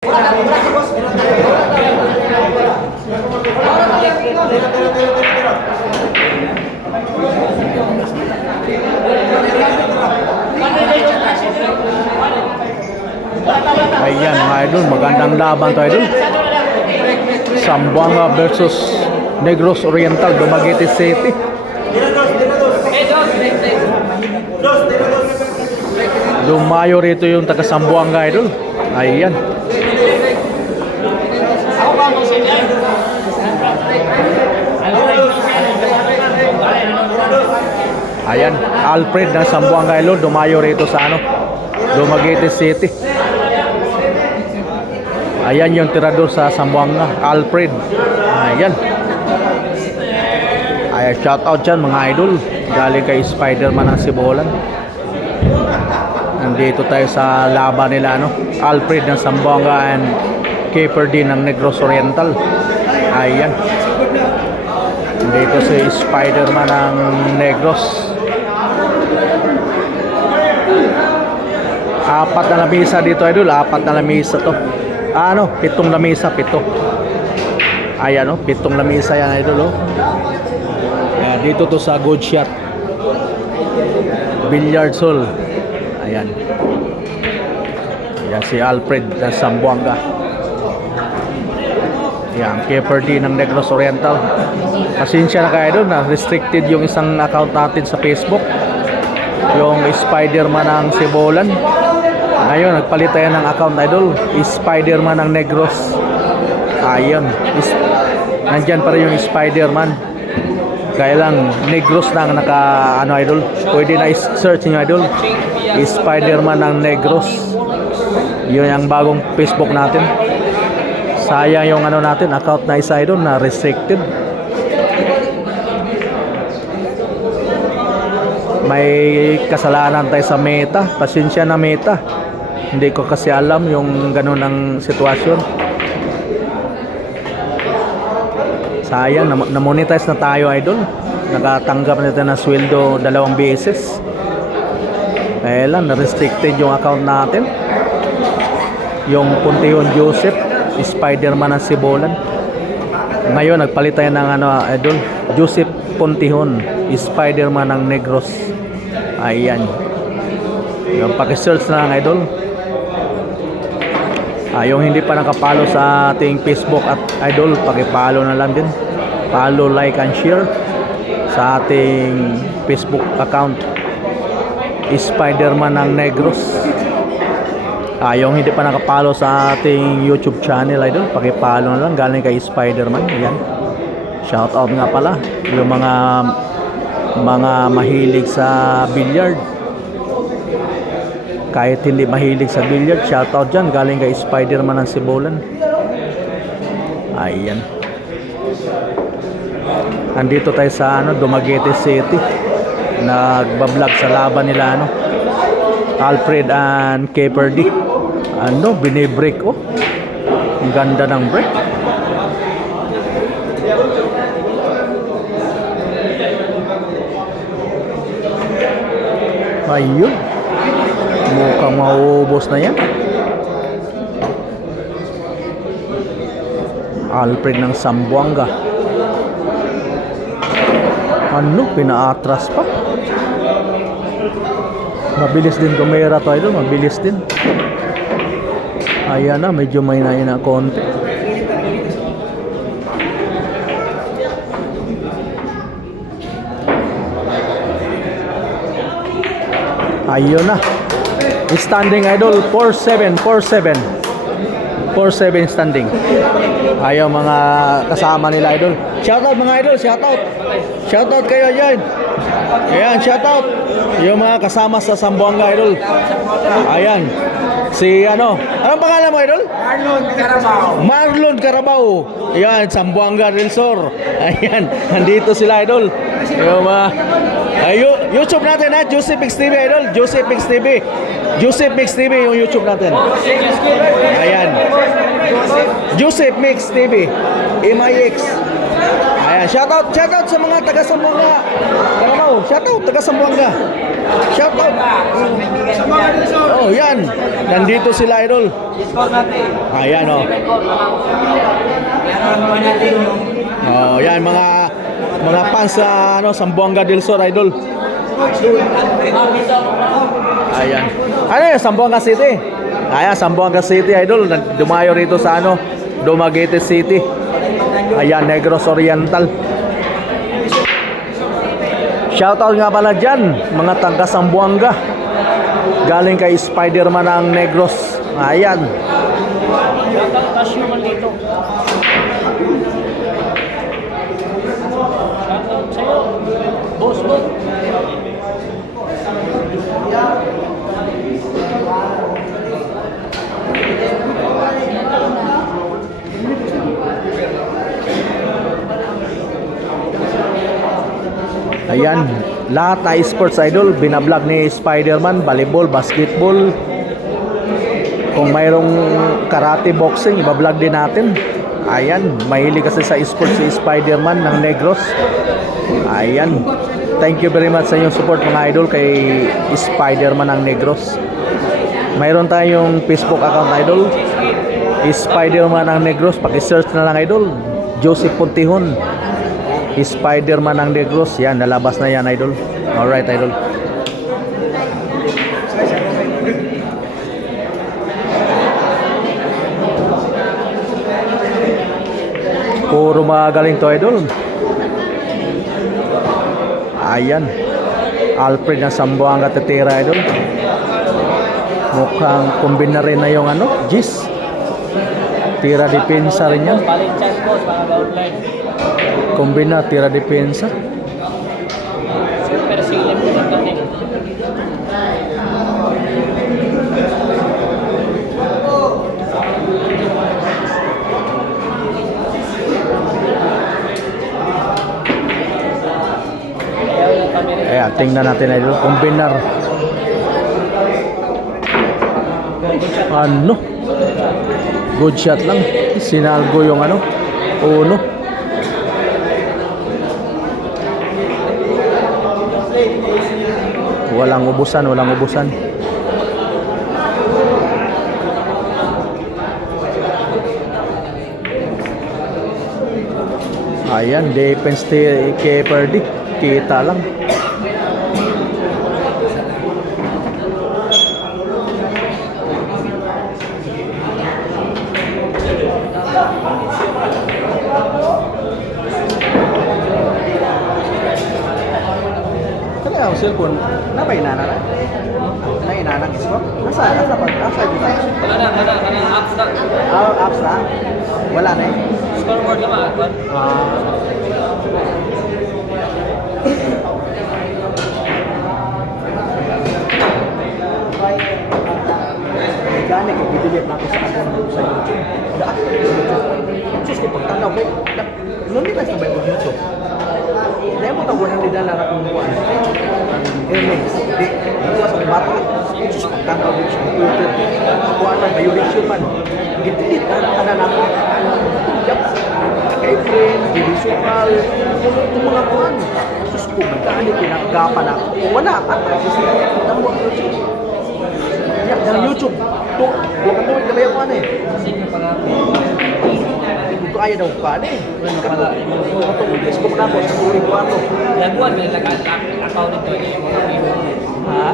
Ayan mga idol, magandang laban to idol. Zamboanga versus Negros Oriental, Dumaguete City. Dumayo rito yung taga Zamboanga idol. Ayan. Ayan, Alfred ng Zamboanga idol, dumayo rito sa Dumaguete City. Ayan yung tirador sa Zamboanga, Alfred. Ayan. Ayan, shout out dyan mga idol. Galing kay Spiderman ng Sibolan. Nandito tayo sa laban nila Alfred ng Zamboanga and Keeper D ng Negros Oriental. Ayan. Nandito si Spiderman ng Negros. Apat na lamisa dito idol, apat na lamisa to. 7 lamisa, 7. Ayan 7 lamisa yan idol Ayan, dito to sa Good Shot Billiard Hall. Ayan. Ayan si Alfred ng Zamboanga. Ayan, Keeper D ng Negros Oriental. Pasensya na kayo doon na restricted yung isang account natin sa Facebook, yung Spiderman ng Sibolan. Ngayon nagpalit tayo ng account idol, Spiderman ng Negros. Ayun, nandyan pa rin yung Spiderman, kaya lang Negros na naka idol. Pwede na search nyo idol, Spiderman ng Negros. Yun ang bagong Facebook natin. Sayang yung natin, account na isa idol na restricted. May kasalanan tayo sa Meta. Pasensya na Meta, hindi ko kasi alam yung ganun ang sitwasyon. Sayang, na-monetize na tayo idol. Nakatanggap na tayo ng sweldo 2 beses. Kaya lang, na-restricted yung account natin. Yung Puntihon Joseph, Spiderman ng Sibolan. Ngayon, nagpalit tayo ng idol, Joseph Puntihon, Spiderman ng Negros. Ayan. Yung pakisearch na lang idol. Yung hindi pa nakapalo sa ating Facebook at idol, pakipalo na lang din. Follow, like, and share sa ating Facebook account, Spiderman ng Negros. Yung hindi pa nakapalo sa ating YouTube channel idol, pakipalo na lang, galing kay Spiderman. Ayan. Shout out nga pala yung mga mahilig sa billiard. Kahit hindi mahilig sa billiard, shout out dyan, galing kay Spiderman ng Sibolan. Ayan. Andito tayo sa Dumaguete City. Nagbablog sa laban nila Alfred and Keeper D. Binibreak ang ganda ng break. Ayun, mukhang mauubos na yan. Alfred ng Zamboanga. Pinaatras pa. Mabilis din tumira to idol, mabilis din. Ayan na, medyo may na konti. Ayun na. Standing idol 4-7 standing. Ayaw mga kasama nila idol. Shoutout mga idol, shoutout. Shoutout kayo dyan. Ayan, shoutout. Yung mga kasama sa Zamboanga idol. Ayan. Si anong pangalan mo idol? Marlon Carabao. Ayan, Zamboanga del Sur. Ayan, nandito sila idol. Yung YouTube natin Joseph Mix TV idol, Joseph Mix TV. Joseph Mix TV yung YouTube natin. Ayan. Joseph Mix TV. MIX. Ayan, shoutout sa mga taga Sambuanga. Ano, shoutout taga Sambuanga. Shoutout. Oh, yan. Nandito sila, idol. Ayan, oh. Oh, yan mga fans sa Sambuanga del Sur, idol. Ayan. Ano yun, Sambuanga City? Ayan, Sambuanga City, idol. Dumayo rito sa Dumaguete City. Ayan, Negros Oriental. Shoutout nga pala dyan, mga taga Sambuanga. Galing kay Spider-Man ng Negros. Ayan. Shoutout Tasyuman dito. Shoutout sa'yo, boss mo. Ayan, lahat na sports, idol, binablog ni Spider-Man, volleyball, basketball. Kung mayroong karate, boxing, ibablog din natin. Ayan, mahilig kasi sa sports si Spider-Man ng Negros. Ayan, thank you very much sa inyong support, mga idol, kay Spider-Man ng Negros. Mayroon tayong Facebook account, idol, Spider-Man ng Negros. Paki-search na lang, idol, Joseph Puntihon, Spider-Man ng Negros. Yan, nalabas na yan, idol. Alright, idol. Puro magaling to, idol. Ayan, Alfred na Sambuanga Tetera, idol. Mukhang kombina rin na yung Gis. Tira depensa rin yan. Palinchas boss, mga ga-online. Kombina, tira depensa. Super silip ko lang kami. Ayan, tingnan natin, idol. Kombinar. Good shot lang. Sinalgo yung uno. Walang ubusan. Ayan, defense keeper di. Kita lang. Ang cellphone, napay inana na? May inana ng spot? Asa dito? Wala na, apps na. Apps na? Wala na eh? Scoreboard naman, Akbar. Gani kay gidilit na ako sa YouTube. Sus ko pagtanaw ko. Nunit na ba yung YouTube? Dahil mo tawanan nila lang akong buwan. Earnings. Di ko sa bata. Sus pagtanaw dito sa YouTube. Buwan na violation man. Gidilit na ako. Kay friend, divisional, itong mga buwan. Sus ko magkaalit pinagapan ako. Wala pa. Tamo ang YouTube. Yang YouTube. Dua katuwid na bayan ko Sige pa nga. Ito ayaw daw pa Dua katuwid. Facebook na ako. Sa tuwid ko Laguan may account nito yung mga people. Ha?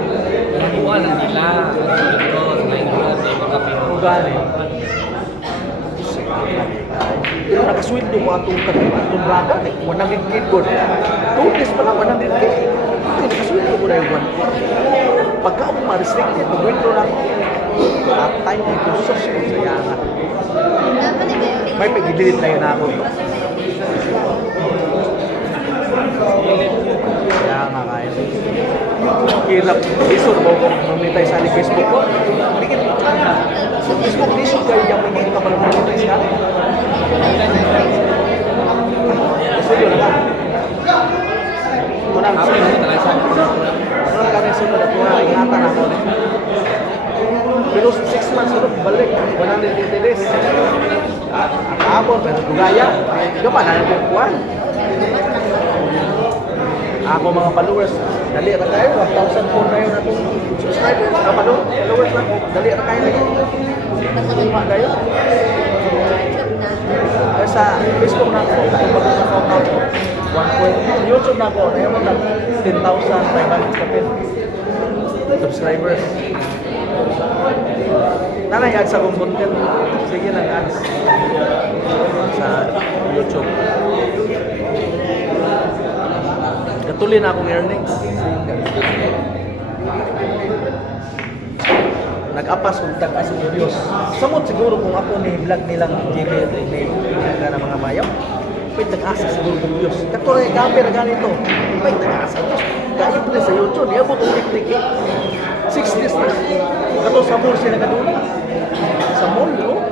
Laguan lang nila. Ito, may laguan may mga people. Gani. Nakasweldo mo atong braga. 100K good. 2 days pa lang 100K. Nakasweldo ko na yung 1. Pagka ako ma-restricted, mag-withdraw na ako. At time ay kusos ko sa yana. May pag-delete na yun ako. Kaya nga kaya. Hirap. Isur mo kung mamitay sa Facebook ko. Dikit mo kaya. Sa Facebook, isur kayo yung magiging ka pala mamitay sa akin. Gusto yun na ka. Ito na. Ano na kami sunod at mga ingatan ako. Pero 6 months sunod, balik. 180 days. At abot, pero dugaya. Ito pa, nanagpuan. Ako mga followers, dali ra kayo, 1,000 po kayo na itong subscribers, followers lang, dali ra kayo na lima kayo. Ay, sa Facebook na ako, kung mag-account ako, 1 YouTube na ako, na mo na 10,500 kapit subscribers. Nanay ads sa kong content. Sige lang ads sa YouTube. Katuloy na akong earnings. Nag-apas kung tag-as ng Diyos. Samot siguro kung ako ni vlog nilang GB ni ka na mga mayaw. May tag-asa siguro ng Diyos. Katuloy camera ganito. May tag-asa Diyos. Kaipre sa YouTube. Iabot ang tiktik. 60s na. Kato sa mall sila kaduna. Sa mall, no?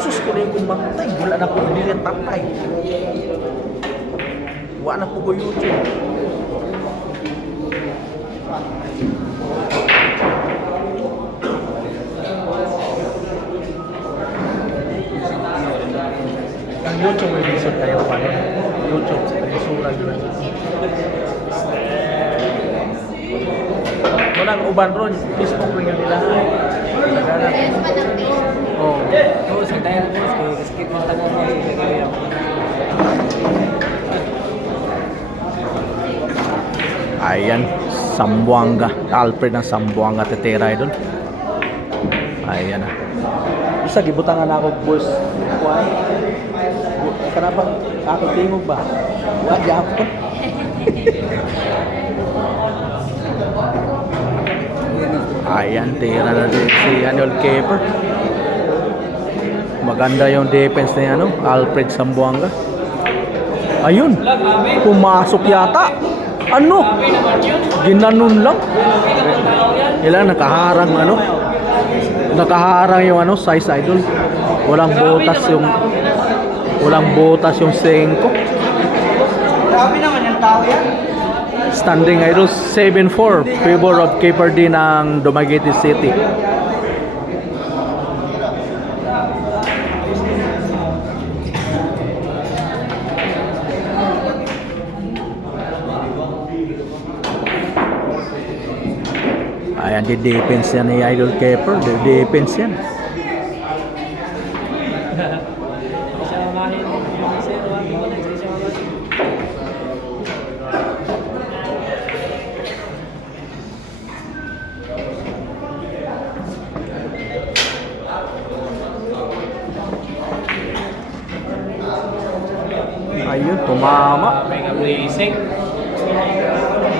Sus ko na yung kumantay. Wala na po hindi rin tatay. Wala na po ko YouTube. Ang YouTube may lisod tayo pa. YouTube sa isuran yun. Walang uban ron, Facebook rin yun nila. Naghanap. Oh. Oo, sa tayo po, skip mo tayo mo, ilagay ako. Ayan, Sambuanga. Alfred ng Sambuanga Tetera idol. Ayan na. Isa gibutangan ako boss. Kuan. Kanapa ako tingog ba? Wa gyapon. Ayan, tira na din si Annual Keeper. Maganda yung defense ni Alfred Sambuanga. Ayun, pumasok yata. Ano? Ginanon lang. Ilan nakaharang nakaharang yung size idol. Walang butas yung sengko. Grabe naman yung tao yan. Standing idol 7-4 favor of Keeper D ng Dumaguete City. Ayan, di defense yan ni Idol Keeper. Di defense yan. Siya mahin, yung isa, next siya mahin. Ayun, tumama. May blazing.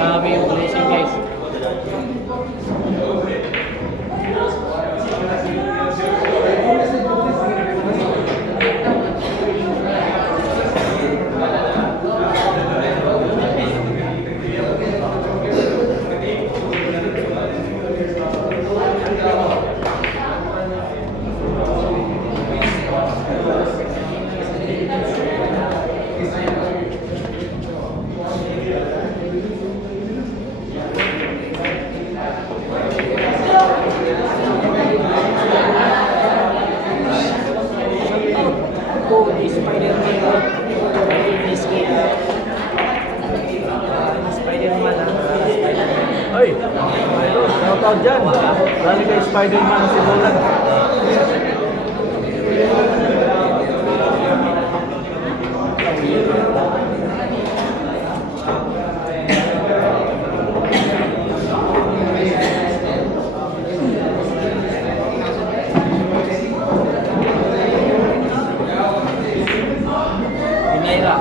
Grabe yung blazing guys. Ay, idol, shoutout dyan. Lali kay Spider-Man si Bolan. Inaira.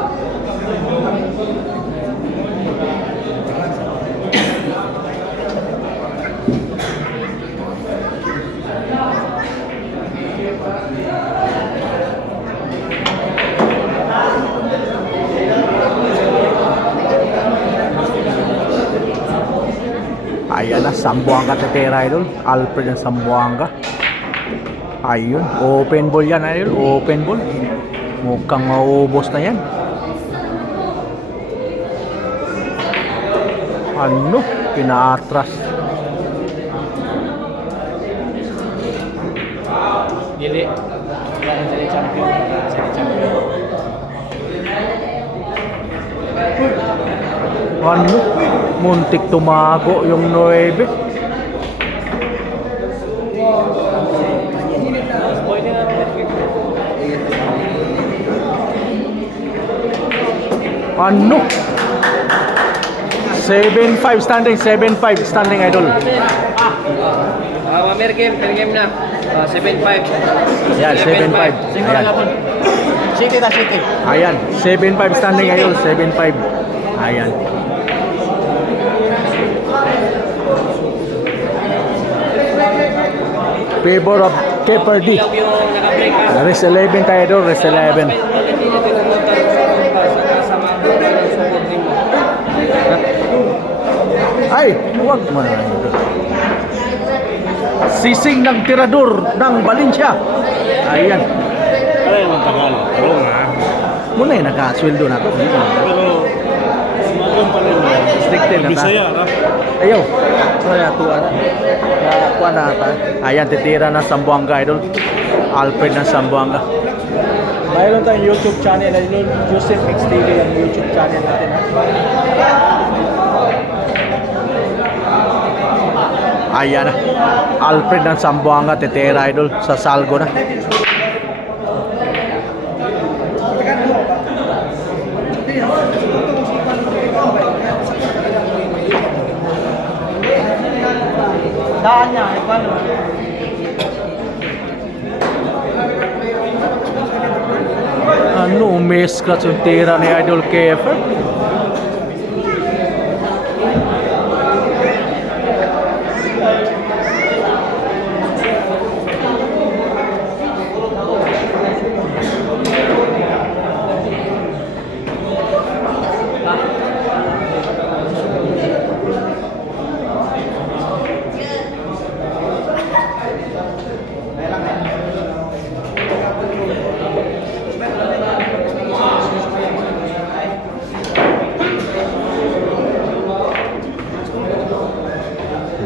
Ayan na, Sambuanga Tetera idol. Alfred ng Sambuanga. Ayun, open ball yan idol. Open ball. Mukhang maubos na yan. Ano? Pinaatras. Dili. Parang jadi champion. Jadi champion. Ano? Muntik tumago yung 9. Ano? 7-5 standing, 7-5 standing idol. Per game na. 7-5. Ayan, 7-5. Ayan. Ayan, 7-5 standing idol, 7-5. Ayan. Favor of Keeper D. Ilaw yung naka-break ha. Rest 11 tayo idol, rest 11. Hindi niya tinumunta sa kasama mo ng support mo. Ay, huwag mo na. Sising ng tirador ng Valencia. Ayan. Ay, matagal. Pero nga. Muna yung nakasweldo na to. Pero, sumagong pa rin. Restricted na ta. Bisaya, ha? Ayaw. Kaya tuwa na. Kuha na ata. Ayan, titira na Sambuanga idol. Alfred ng Sambuanga. Mayroon tayong YouTube channel na yun. Joseph X TV ang YouTube channel natin. Ayan na. Alfred ng Sambuanga, titira idol. Sa Salgo na. Daan niya, paano? Ano, umiskat yung tira ni Idol Kefer.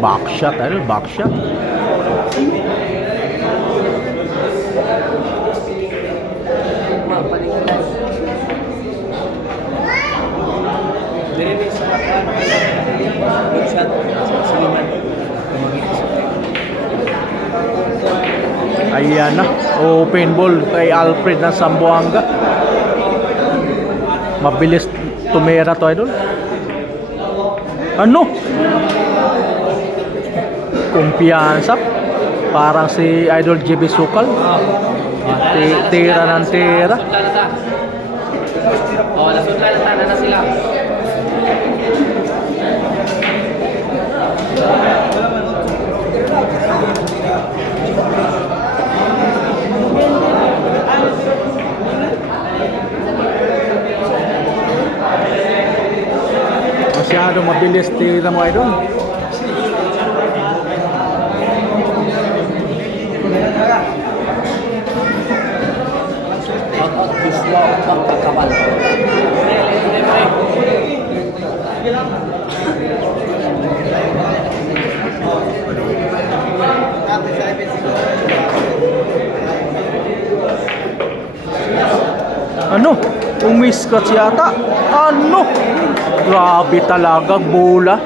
Backshot, ano? Backshot. Dirinig sa makan. Good shot. Suliman. Ayan na. Open ball kay Alfred ng Sambuanga. Mabilis tumira to idol. Ano? Kumpiyansa. Parang si Idol JB Sukal. Tira ng tira. Nasudla na ta. Na sila. Masyado mabilis tira mo idol. Gusto ang pagkakabal. Ano? Umiskat yata. Ano? Grabe talaga, bola.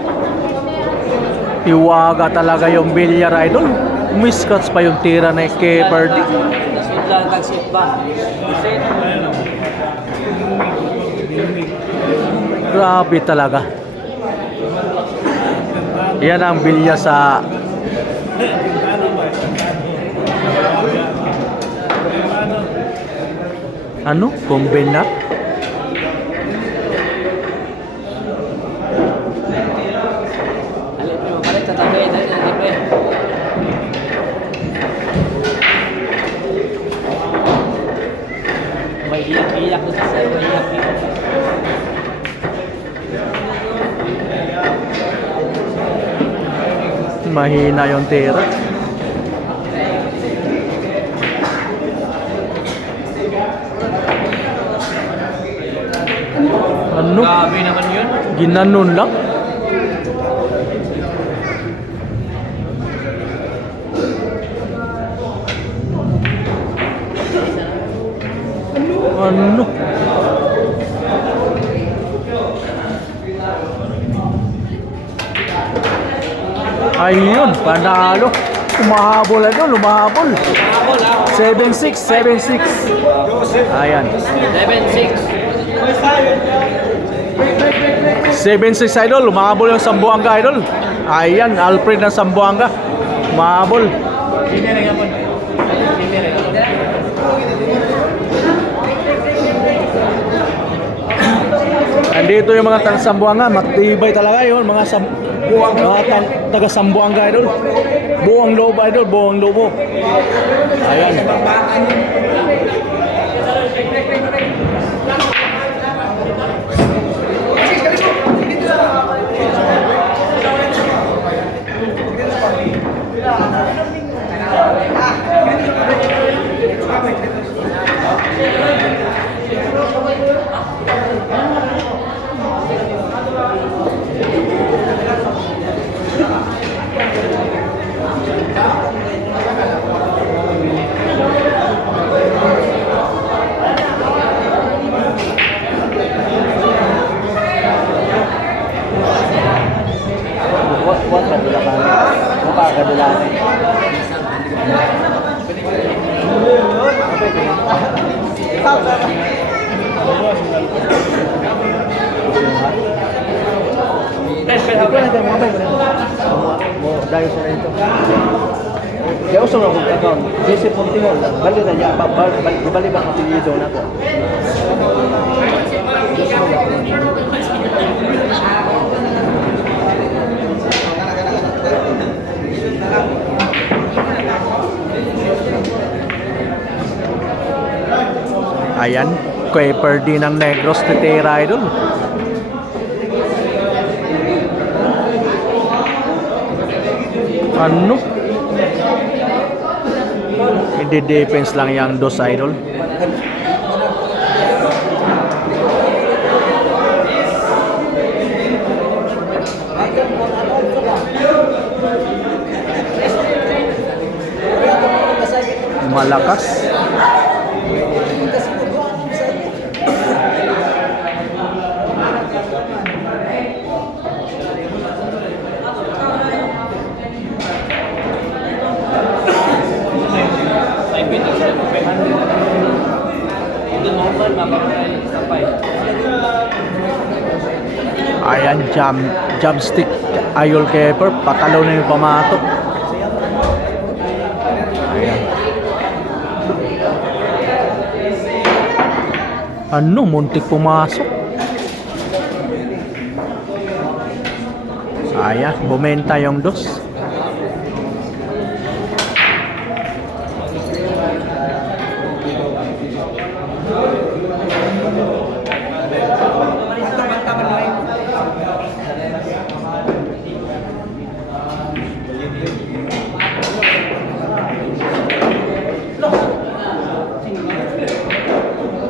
Iwaga talaga yung bilyar idol. Umiskat pa yung tira na Keeper D. Nasudla ang tagsit ba? Grabe talaga. Yan ang bilya sa ano? Combinat? Alip mo, palit sa tabi. Alip mo. May iyak-iyak ko sa sir. May iyak-iyak. Mahina yung tira. Ano? Grabe naman yun. Ginanon lang. Ano? Ayun, panalo. Umahabol na doon, umahabol. 7-6, 7-6. Ayan. 7-6 idol, umahabol yung Sambuanga idol. Ayan, Alfred ng Sambuanga. Umahabol. Andito yung mga taga Sambuanga, matibay talaga yun, mga taga Sambuanga idol. Buong lobo idol, buong lobo. Ayan. Dahil sa ito. Kaya usap na kong account. Jesse Pontingol. Bali na niya. Bali ba kapilido na ko? Ayan. Kuiper din ng Negros ni Tera idol. Ano? Hindi defense lang yung dos idol. Malakas. Ayan, jump stick Ayol Keper, patalo na yung pamatok. Ayan. Ano, muntik pumasok. Ayan, bumenta yung dos.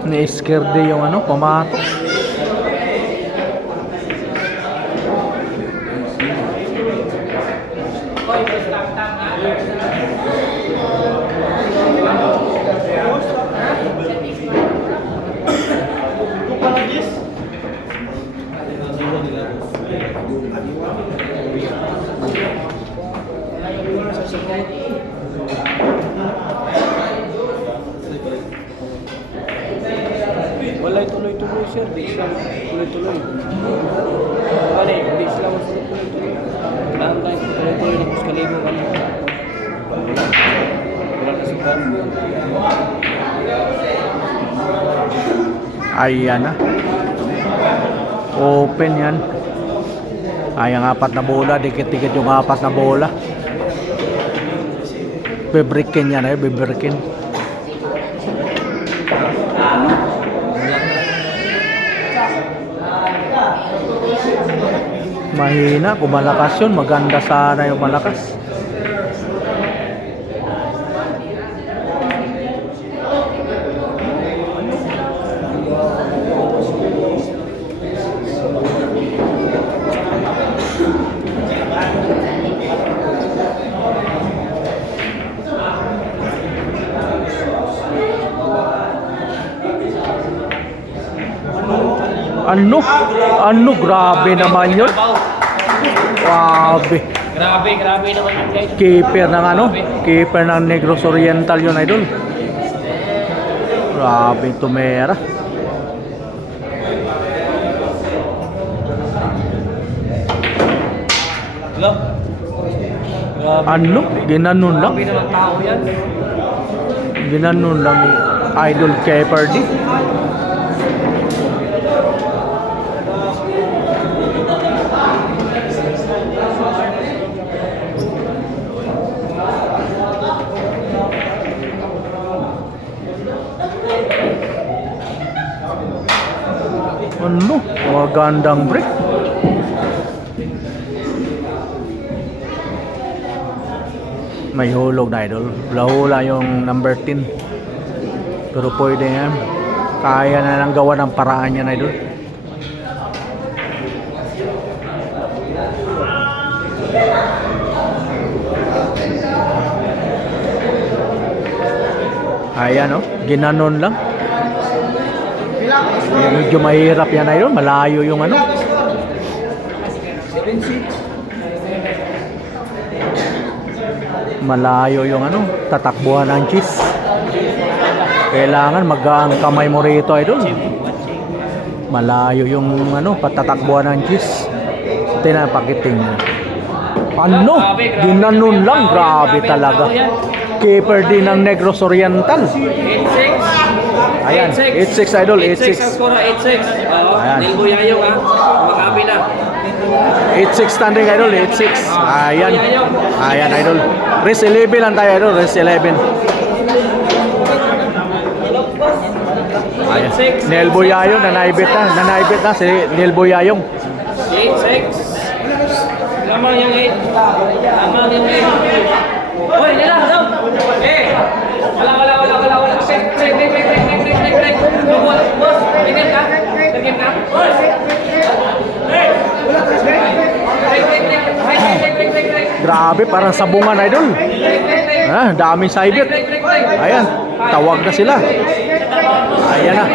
Ni-scare yung ano, pamatok. Wala tuloy-tuloy sir, di sila tuloy-tuloy. Wala hindi sila tuloy-tuloy. Lahat tayo tuloy-tuloy na kuskalibo kanina. Wala kasi kan. Ayan na. Open yan. Ay, ang apat na bola, dikit-dikit yung apat na bola. Bibreakin yan eh, bibreakin. Mahina, kung malakas yun, maganda sana yung malakas. Ano? Ano? Grabe naman yun. Grabe. Grabe, grabe naman yun guys. Keeper ng ano? Keeper ng Negros Oriental yun, idol. Grabe tumera. Hello? Grabe. Ano? Ginanon lang? Grabe naman tao yan. Ginanon lang ni Idol Keeper di. Ano? Magandang break. May hulog na, idol. Lahula yung number 10. Pero pwede yan. Kaya na lang gawa ng paraan yan, idol. Ayan, no? Ginanon lang. Medyo mahirap yan, idol. Malayo yung ano. 7-6. Malayo yung ano, tatakbuhan ng cheese. Kailangan magaan kamay mo rito, idol. Malayo yung ano, patatakbuhan ng cheese. Tinapakiting. Ano? Ginanon lang. Grabe talaga. Keeper din ng Negros Oriental. 8-6. Ayan, 8-6 idol, 8-6 ang 8-6. skora, 8-6. Oo, Ayan. Nilbo Yayong ha. Makabi na. 8-6 standing idol, 8-6. Ayan. Ayan idol. Race 11 lang tayo idol, race 11. Ayan. Nel Boyayong, nanaibit na si Nel Boyayong. 8-6. Lamang yung 8. Lamang yung 8. Hoy, nila, daw. Eh. Wala. Break. Boss, tingin ka. Break. Grabe, parang sabungan idol. Daming saibit. Ayan, tawag na sila. Ayan na.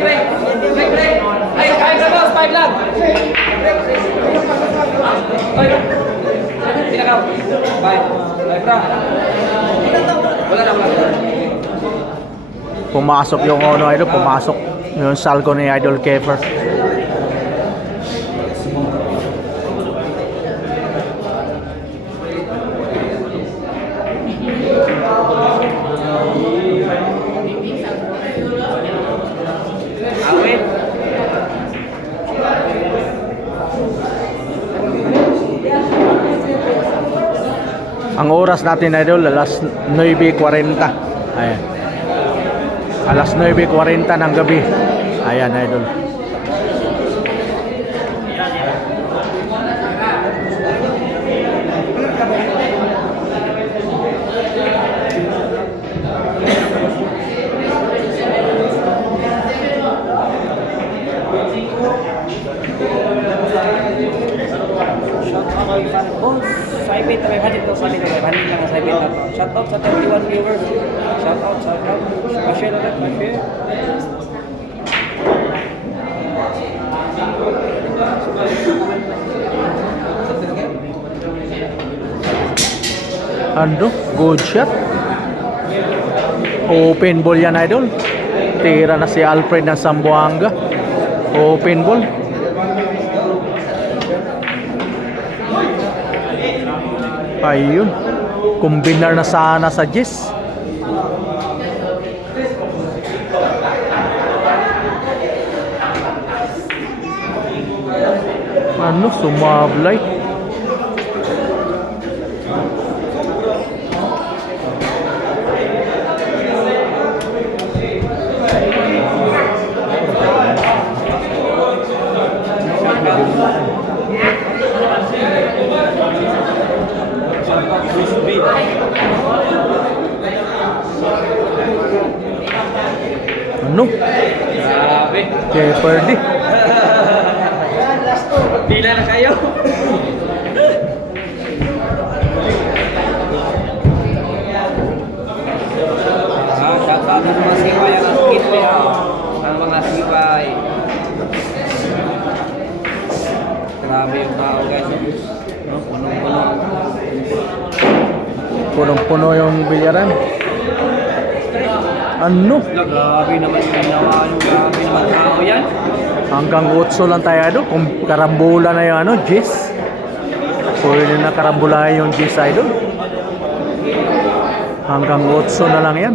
Break. Ay, kain ka boss, 5 lang. Hoy. Pinakaw. Bye. Bye, bro. Wala na. Pumasok yung ano idol, pumasok yung salgo ni Idol Keeper. Awit. Ang oras natin idol, alas 9:40. Ayan. Alas 9:40 ng gabi. Ayan idol. Saibit na may hadit daw sa amin na may hadit lang ang saibit na to. Shoutout sa 31 viewers. Shoutout. Pa-share na lang, pa-share. Ano? Good shot. Open ball yan idol. Tira na si Alfred ng Zamboanga. Open ball. Ayun. Combinar na sana sa Jess. Ano? Sumablay. Ano? Grabe. Keeper di. Pila na kayo. Shoutout na mga siway ang skit ang mga siway. Grabe yung tao guys. No, punong-puno. Punong-puno yung bilyaran. Ano? Grabe naman yung ginawa nyo. Grabe naman tao yan. Hanggang 8 lang tayo idol. Kung karambula na yung ano, Gis. Pwede na karambula yung Gis idol. Hanggang 8 na lang yan.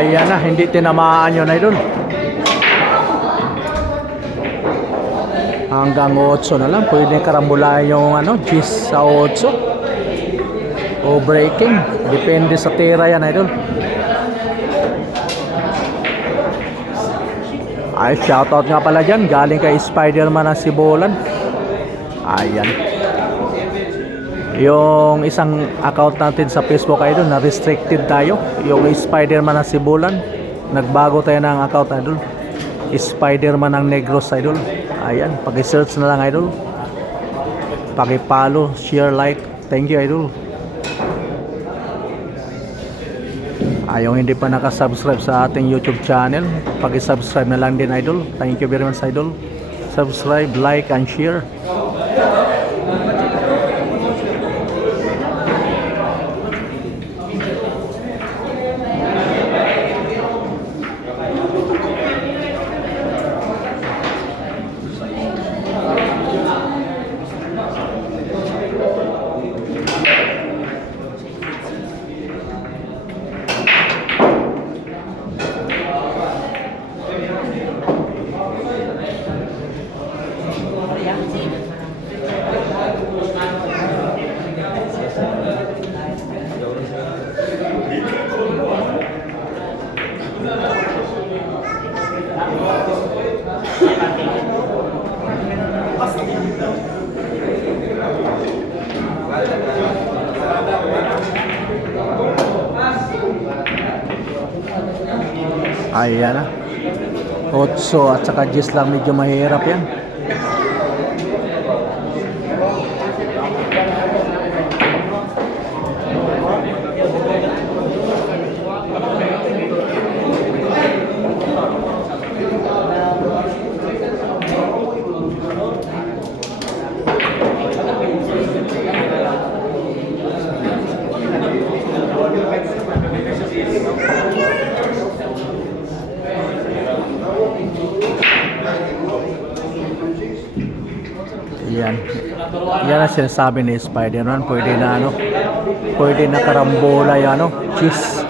Ayan na, hindi tinamaan yun idol. Hanggang 8 na lang. Pwede karambula yung ano, Gis sa 8. O breaking. Depende sa tira yan idol. Ay, shoutout nga pala dyan. Galing kay Spider-Man na Sibolan. Ayan. Yung isang account natin sa Facebook idol na restricted tayo. Yung Spider-Man na Sibulan. Nagbago tayo ng account idol. Spider-Man ng Negros idol. Ayan, paki-search na lang idol. Paki-follow, share, like. Thank you idol. Yung hindi pa nakasubscribe sa ating YouTube channel, paki-subscribe na lang din idol. Thank you very much idol. Subscribe, like, and share. Ayan na. 8 at saka 10 lang, medyo mahirap yan. Yan. Yan ang sinasabi ni Spider-Man. Pwede na ano, pwede na karambola yan ano, cheese.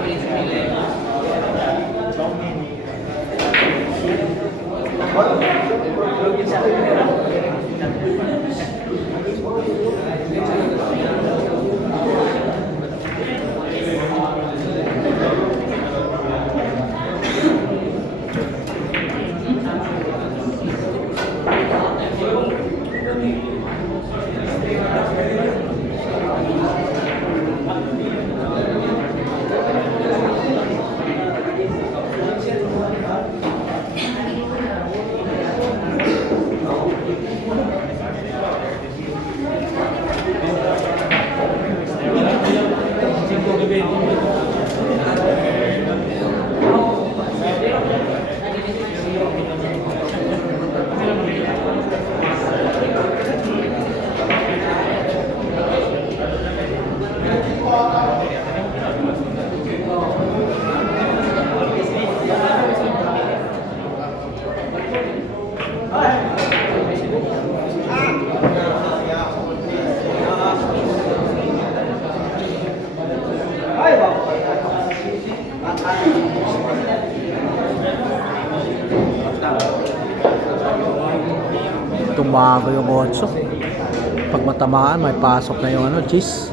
umaga yung 8. Pag matamaan, may pasok na yung ano, cheese.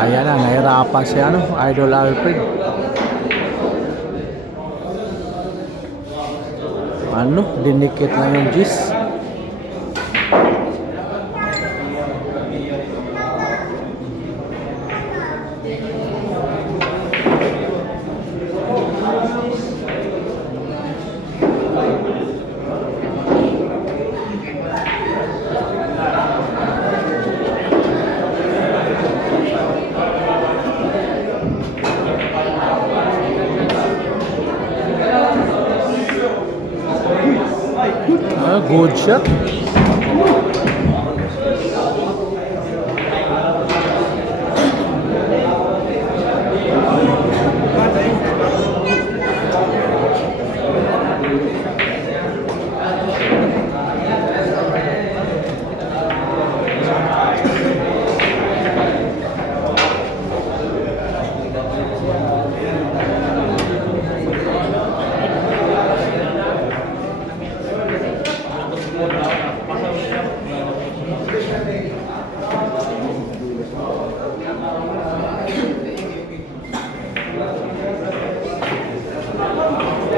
Ayan na, nahirapan si ano, Idol Alfred. Ano, dinikit na yung cheese. Good shot.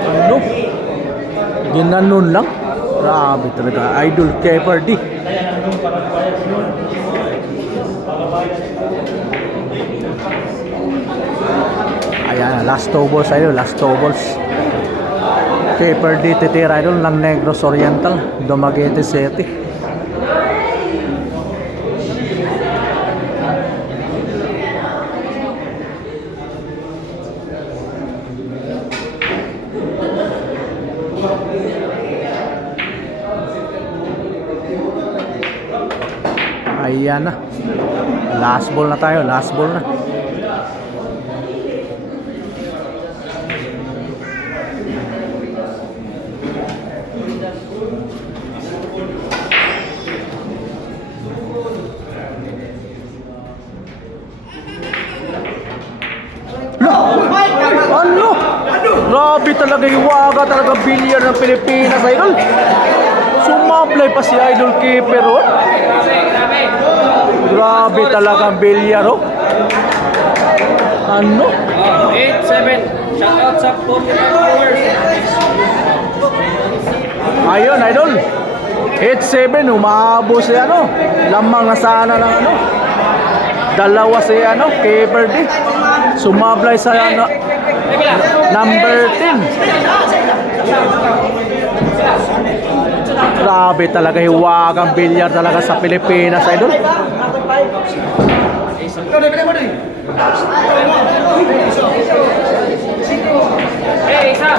Ano? Ginanon lang. Grabe talaga. Idol Jeopardy. Ayan, last two balls idol. Last two balls. Jeopardy titira idol ng Negros Oriental. Dumaguete City. Ayan na. Last ball na tayo. Last ball na. Ano? Grabe talaga yung waga talaga bilyar ng Pilipinas, idol. Sumablay pa si Idol Keeper, oh. Grabe talagang bilyar, oh. Ano? 8-7. Shout out sa 45 followers. Ayun, idol. 8-7, umahabo si ano. Lamang na sana ng ano. Dalawa si ano, Keeper D. Sumablay sa ano, number 10. Grabe talaga hiwagang bilyar talaga sa Pilipinas, idol. Hey, isa.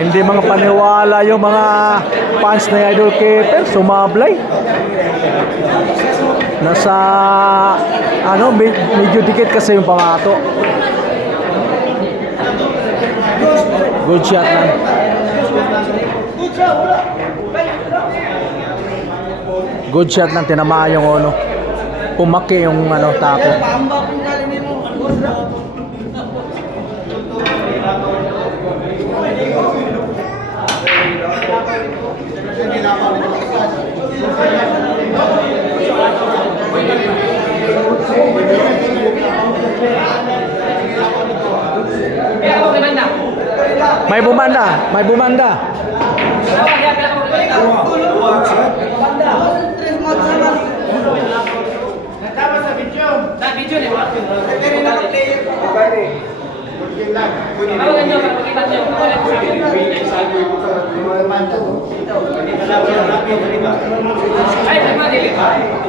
Hindi mga paniwala yung mga fans na Idol Keeper, sumablay. Nasa ano, medyo dikit kasi yung pangato. Good shot lang. Good shot lang, tinamaan yung ano. Pumaki yung ano, tako. May bumanda, may bumanda.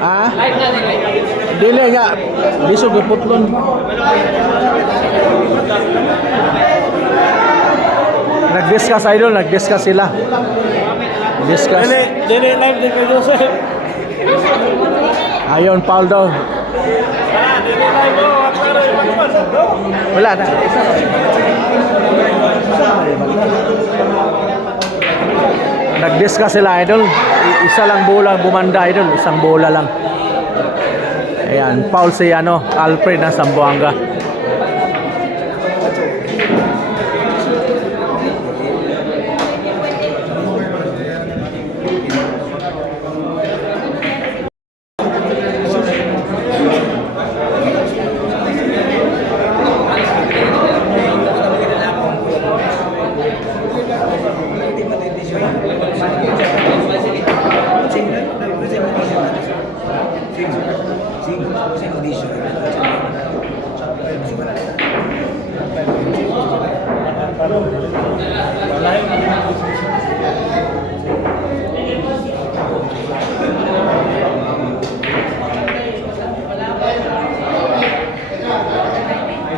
Ah? Dili nga, lisod yung putlon. Nag-discuss idol, nag-discuss sila. Discuss. Dili live din kay Joseph. Ayon, Paul daw. Dili live mo. Wala na. Nag-discuss sila idol. Isa lang bola bumanda idol, isang bola lang. Ayan, Paul si Alfred na Sambuanga.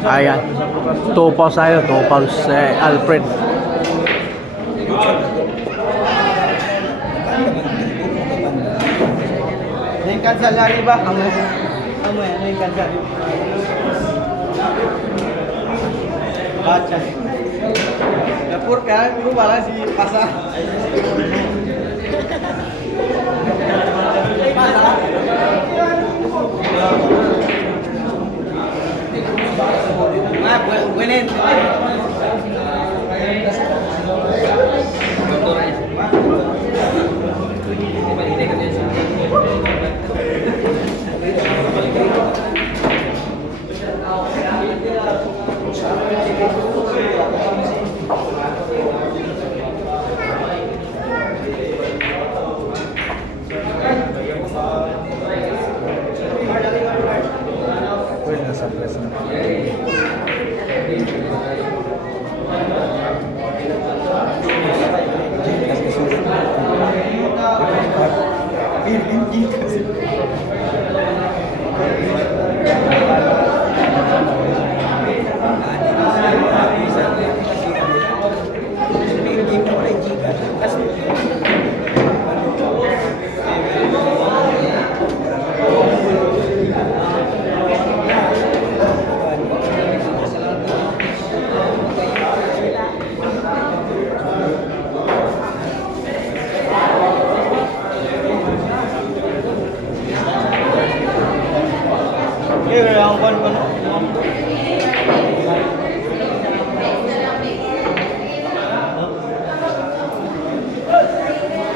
Ayan. 2 paws tayo. 2 paws Alfred. Yung cancel lari ba? Ano yung cancel? Baca. Dapur kan, guru bala si pasar. Buenin.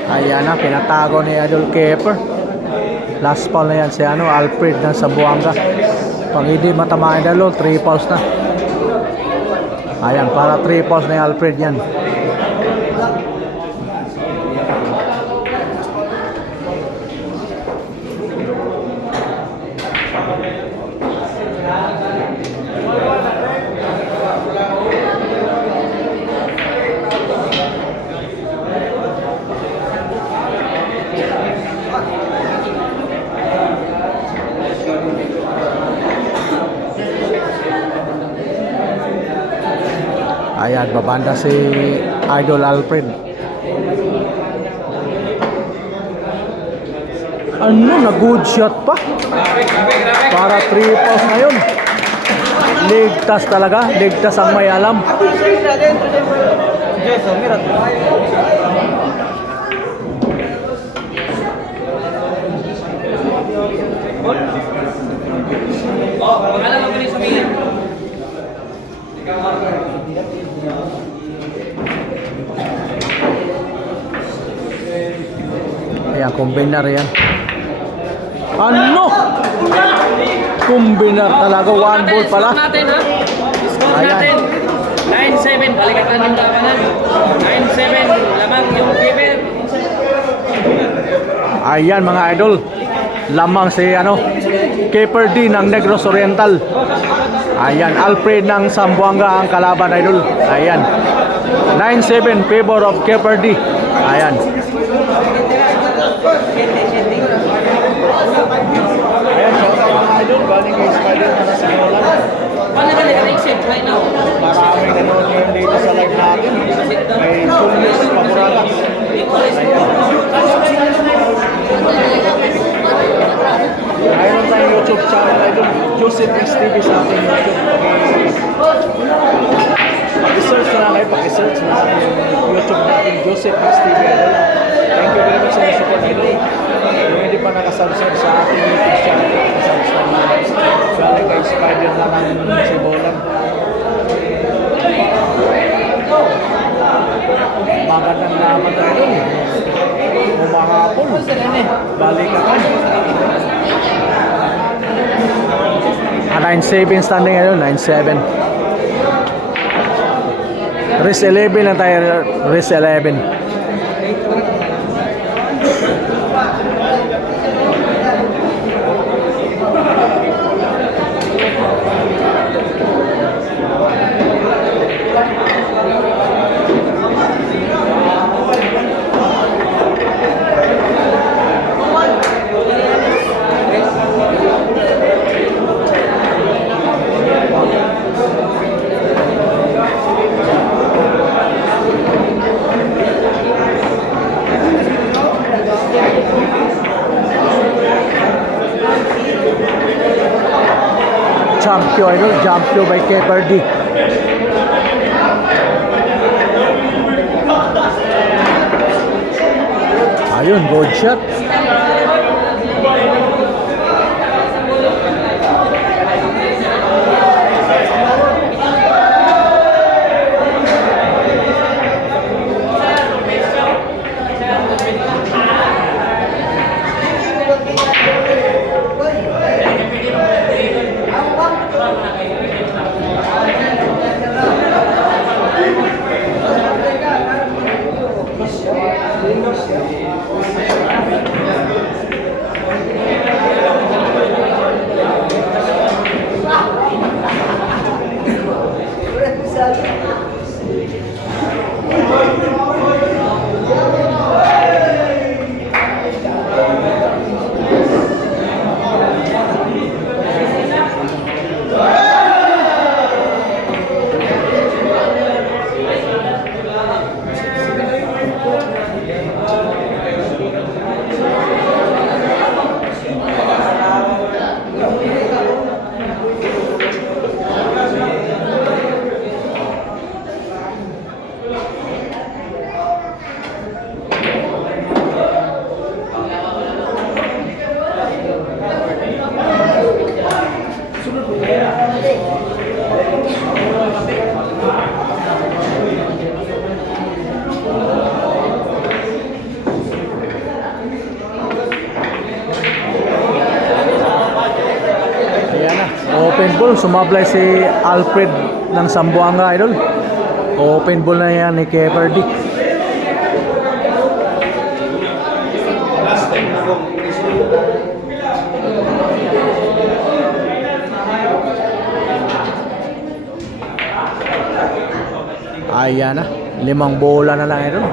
Ayan na, pinatago ni Idol Keper. Last pawl na yan si Alfred na Sambuanga. Pag hindi matamaan dalo, 3 paws na. Ayan, para 3 paws ni Alfred yan. Ayan, babanda si Idol Alfred. Na-good shot pa. Para 3 paws ngayon. Ligtas talaga. Ligtas ang may alam. Ayan, combinar yan. Ano? Combinar talaga. One ball pala. Score natin ha. Score Ayan. natin. 9-7. Balikatan yung labanan. 9-7. Lamang yung keeper. Ayan mga idol. Lamang si Keeper D ng Negros Oriental. Ayan, Alfred ng Zamboanga ang kalaban idol. Ayan. 9-7 favor of Keeper D. Ayan. Ayan, shout out mga idol. Galing kay Spider na sa Nolan. Balik exit right now. Maraming nanonood ngayon dito sa live natin. May Julius Paguragas. Mayroon tayong YouTube channel idol. Joseph STV sa ating YouTube. Pag-search na lang kayo. Pag-search na sa YouTube natin. Joseph STV idol. Thank you very much sa support idol. Kung hindi pa nakasubscribe sa ating YouTube channel, nakasubscribe na. Galing kay Spider na ng Sibolan. Magandang naman tayo. Umahapon. Balikan. 9-7 standing ngayon. 9-7. Race 11 lang tayo. Race 11. Champion idol, champion by Keeper D. Ayun, good shot. Open ball, sumablay si Alfred ng Zamboanga idol. Open ball na yan ni Keeper D. Ayan na, 5 bola na lang idol.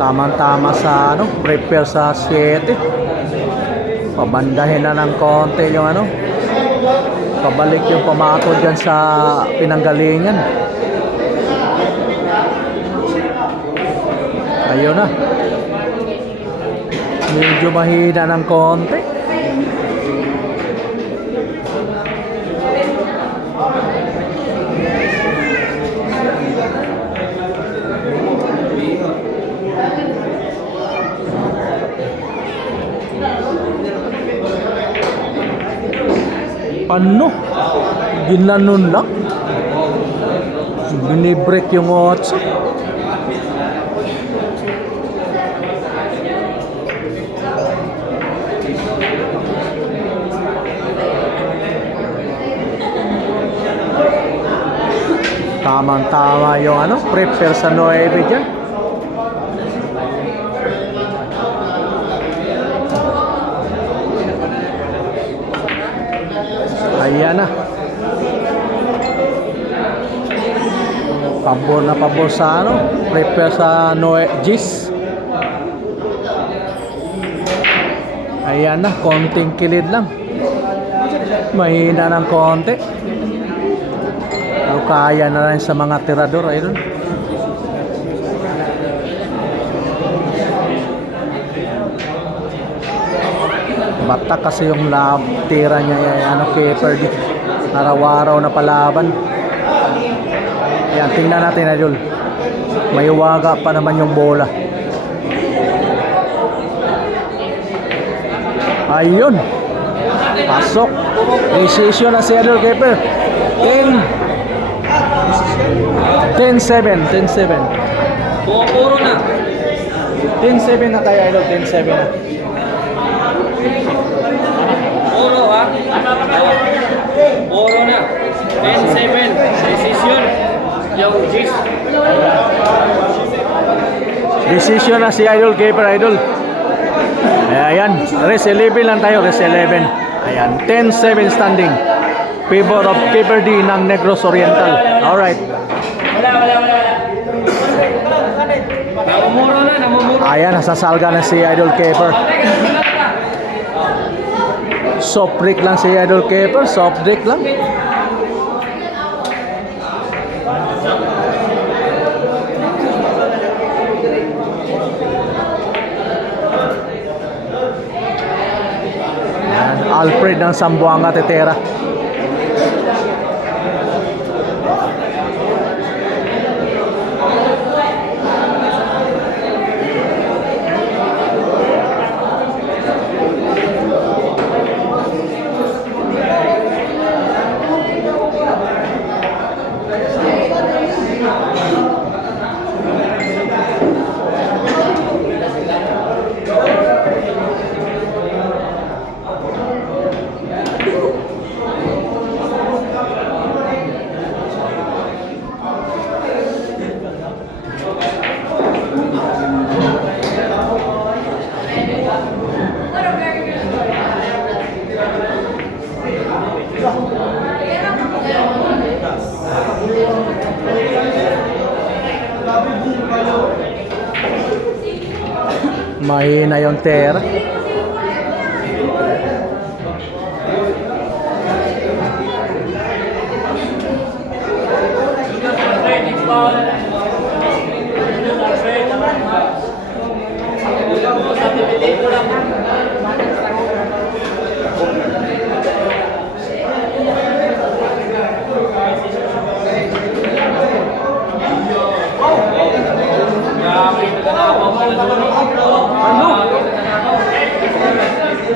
Tamang-tama sa prepare sa 7. Pabandahin na ng konti yung pabalik yung pamato dyan sa pinanggalingan. Ayun na, medyo mahina ng konti. Ano? Ginanon lang? Binibreak yung 8. Tamang-tama yung ano, prepare sa 9 dyan. Ayan na. Pabor na pabor sa ano, prepare sa Gis. Ayan na, konting kilid lang. Mahina ng konti. Pero kaya na rin sa mga tirador, ayun. Bata kasi yung tira niya, ano, keeper di. Araw-araw na palaban. Yan, tingnan natin, idol. May waga pa naman yung bola. Ayun. Pasok. Decision na si idol keeper. 10-7. Puro na. 10-7 na tayo, idol. 10-7 na. Puro ha. Puro na. 10-7. Decision. Yung Gis. Decision na si idol keeper, idol. Ayan. Rest 11 lang tayo. Rest 11. Ayan. 10-7 standing. Favor of keeper D ng Negros Oriental. Alright. Namumuro. Ayan, nasasalga na si idol keeper. Soft drink lang si idol keeper. Soft drink lang. Ayan, Alfred ng Sambuanga Tetera. Mahina yung tera.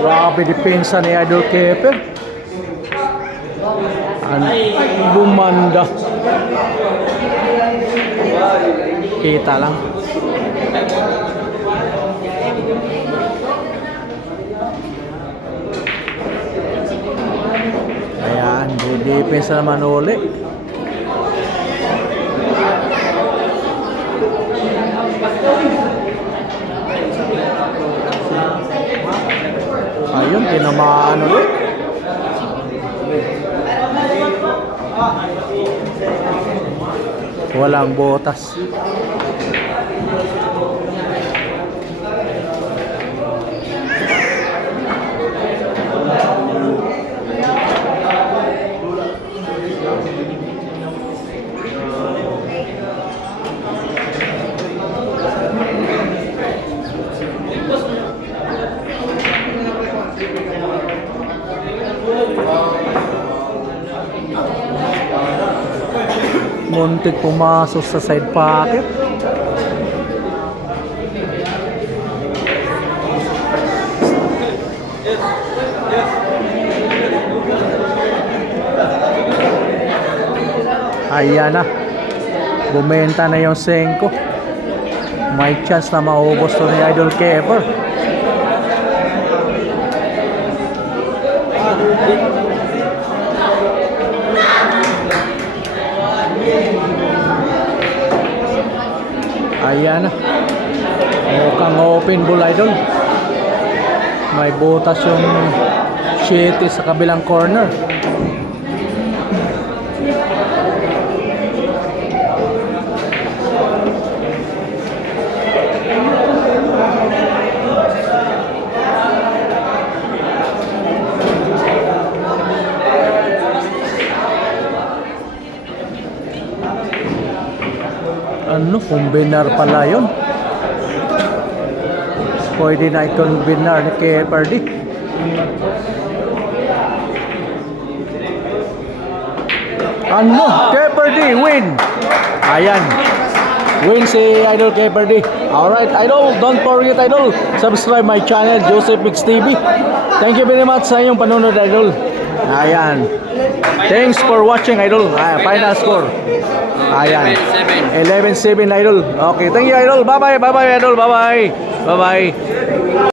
Grabe depensa ni idol keeper. Bumanda. Kita lang. Ayan, depensa naman uli. Ayun, tinamaan ulit. Walang botas. Muntik pumasok sa side pocket. Ayan na. Bumenta na yung Senko. May chance na maubos to ni Idol Keper. Ayan na. Mukhang open bull, Idol. May butas yung shitty sa kabilang corner. Ano, combinar pala yun. Pwede na i-combinar ni Keperdi. Ano, Keperdi win. Ayan, win si Idol Keperdi. Alright, Idol, don't forget, Idol, subscribe my channel, Joseph Mix TV. Thank you very much sa iyong panunod, Idol. Ayan, thanks for watching, Idol. Final score. Ayan, 11-7, Idol. Okay, thank you, Idol. Bye-bye, bye-bye, Idol. Bye-bye. Bye-bye.